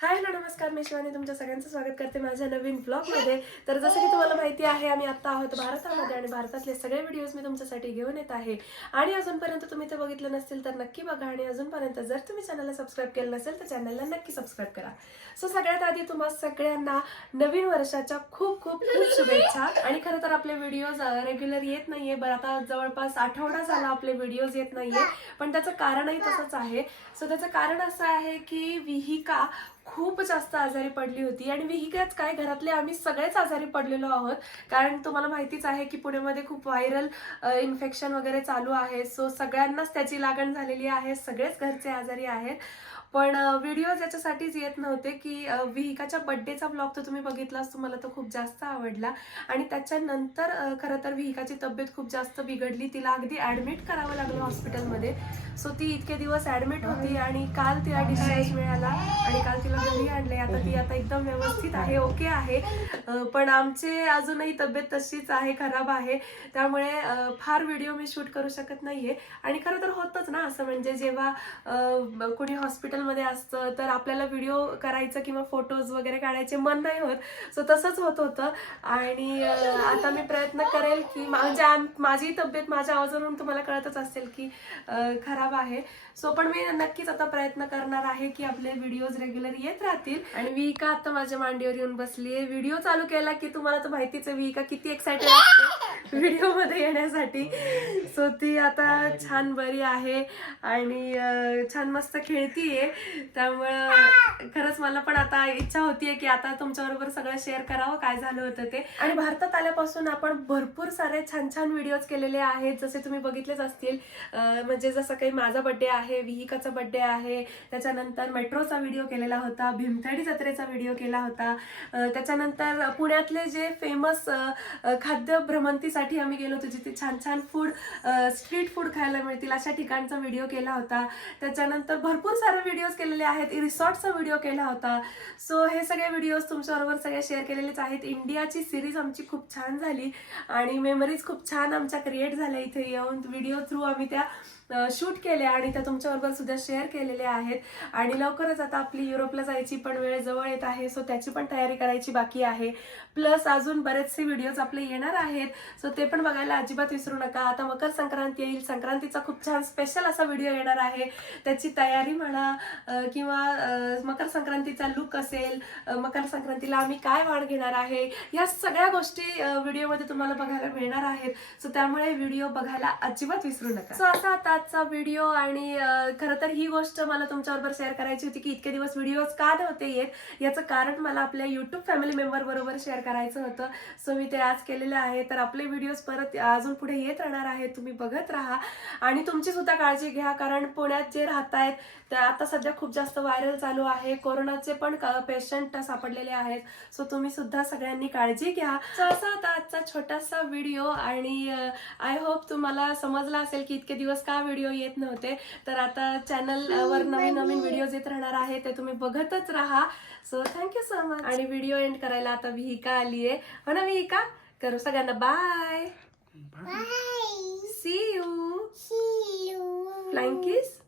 Hi hello नमस्कार. मी शिवानी तुमच्या सगळ्यांचं स्वागत करते माझ्या नवीन ब्लॉगमध्ये तर जसं की तुम्हाला माहिती आहे आम्ही आत्ता आहोत भारतामध्ये आणि भारतातले सगळे व्हिडिओज मी तुमच्यासाठी घेऊन येत आहे. आणि अजूनपर्यंत तुम्ही ते बघितलं नसतील तर नक्की बघा आणि अजूनपर्यंत जर तुम्ही चॅनलला सबस्क्राईब केलं नसेल तर चॅनलला नक्की सबस्क्राईब करा. सो सगळ्यात आधी तुम्हा सगळ्यांना नवीन वर्षाच्या खूप खूप खूप शुभेच्छा. आणि खरं तर आपले व्हिडिओज रेग्युलर येत नाहीये. बरं आता जवळपास आठवडा झाला आपले व्हिडिओज येत नाहीये. पण त्याचं कारणही तसंच आहे. सो त्याचं कारण असं आहे की विहिका खूप जास्त आजारी पडली होती. आणि विहिकाच काय घरातले आम्ही सगळेच आजारी पडलेलो आहोत. कारण तुम्हाला माहितीच आहे की पुण्यामध्ये खूप व्हायरल इन्फेक्शन वगैरे चालू आहे. सो सगळ्यांनाच त्याची लागण झालेली आहे. सगळेच घरचे आजारी आहेत. पण व्हिडिओ याच्यासाठीच येत नव्हते की विहिकाच्या बड्डेचा ब्लॉग तर तुम्ही बघितलाच तुम्हाला तो खूप जास्त आवडला. आणि त्याच्यानंतर खरं तर विहिकाची तब्येत खूप जास्त बिघडली. तिला अगदी ॲडमिट करावं लागलं हॉस्पिटलमध्ये सो ती इतके दिवस ॲडमिट होती आणि काल तिला डिस्चार्ज मिळाला. आणि काल आणले आता ती आता एकदम व्यवस्थित आहे ओके आहे. पण आमचे अजूनही तब्येत तशीच आहे खराब आहे. त्यामुळे फार व्हिडिओ मी शूट करू शकत नाहीये. आणि खरं तर होतच ना असं म्हणजे जेव्हा कुणी हॉस्पिटलमध्ये असतं तर आपल्याला व्हिडिओ करायचं किंवा फोटोज वगैरे काढायचे मन नाही होत. सो तसंच होत होतं. आणि आता मी प्रयत्न करेल की म्हणजे आम- माझी तब्येत माझ्या आवाजावरून तुम्हाला कळतच असेल की खराब आहे. सो पण मी नक्कीच आता प्रयत्न करणार आहे की आपले व्हिडिओज रेग्युलर येत राहतील. आणि विका आता माझ्या मांडीवर येऊन बसली आहे व्हिडिओ चालू केला की तुम्हाला तर माहितीच आहे विका किती एक्साइटेड असते. व्हिडिओमध्ये येण्यासाठी. सो ती आता छान बरी आहे आणि छान मस्त खेळतीये. त्यामुळं खरंच मला पण आता इच्छा होतीये की आता तुमच्याबरोबर सगळं शेअर करावं काय झालं होतं ते. आणि भारतात आल्यापासून आपण भरपूर सारे छान छान व्हिडिओज केलेले आहेत. जसे तुम्ही बघितलेच असतील म्हणजे जसं काही माझा बड्डे आहे विहिकाचा बड्डे आहे त्याच्यानंतर मेट्रोचा व्हिडिओ केलेला होता भीमथडी जत्रेचा व्हिडिओ केला होता. त्याच्यानंतर पुण्यातले जे फेमस खाद्य भ्रमंतीसाठी आम्ही गेलो होतो जिथे छान छान फूड स्ट्रीट फूड खायला मिळतील अशा ठिकाणचा व्हिडिओ केला होता. त्याच्यानंतर भरपूर सारे व्हिडिओज केलेले आहेत. रिसॉर्टचा व्हिडिओ केला होता. सो हे सगळे व्हिडिओज तुमच्याबरोबर सगळे शेअर केलेलेच आहेत. इंडियाची सिरीज आमची खूप छान झाली आणि मेमरीज खूप छान आमच्या क्रिएट झाल्या इथे येऊन. व्हिडिओ थ्रू आम्ही त्या शूट केल्या आणि त्या तुमच्याबरोबर सुद्धा शेअर केलेल्या आहेत. आणि लवकरच आता आपली युरोपला जायची पण वेळ जवळ येत आहे सो त्याची पण तयारी करायची बाकी आहे. प्लस अजून बरेचसे व्हिडिओज आपले येणार आहेत सो ते पण बघायला अजिबात विसरू नका. आता मकर संक्रांती येईल संक्रांतीचा खूप छान स्पेशल असा व्हिडिओ येणार आहे. त्याची तयारी म्हणा किंवा मकर संक्रांतीचा लुक असेल मकर संक्रांतीला आम्ही काय वाढ घेणार आहे या सगळ्या गोष्टी व्हिडिओमध्ये तुम्हाला बघायला मिळणार आहेत. सो त्यामुळे व्हिडिओ बघायला अजिबात विसरू नका. सो आता आता आजचा व्हिडिओ आणि खरं तर ही गोष्ट मला तुमच्याबरोबर शेअर करायची होती की इतके दिवस व्हिडिओज का नव्हते येत याचं कारण मला आपल्या युट्यूब फॅमिली मेंबर बरोबर शेअर करायचं होतं. सो मी ते आज केलेलं आहे. तर आपले व्हिडिओज परत अजून पुढे येत राहणार आहेत. तुम्ही बघत राहा. आणि तुमची सुद्धा काळजी घ्या कारण पुण्यात जे राहत आहेत ते आता सध्या खूप जास्त व्हायरल चालू आहे. कोरोनाचे पण पेशंट सापडलेले आहेत. सो तुम्ही सुद्धा सगळ्यांनी काळजी घ्या. सो असा होता आजचा छोटासा व्हिडिओ आणि आय होप तुम्हाला समजला असेल की इतके दिवस का व्हिडिओ येत नव्हते. तर आता चॅनल वर नवीन नवीन व्हिडिओज येत राहणार आहे ते तुम्ही बघतच राहा. So thank you so much आणि व्हिडिओ एंड करायला आता विहिका आली आहे हो ना विहिका? करू सगळ्यांना. Bye see you flying kiss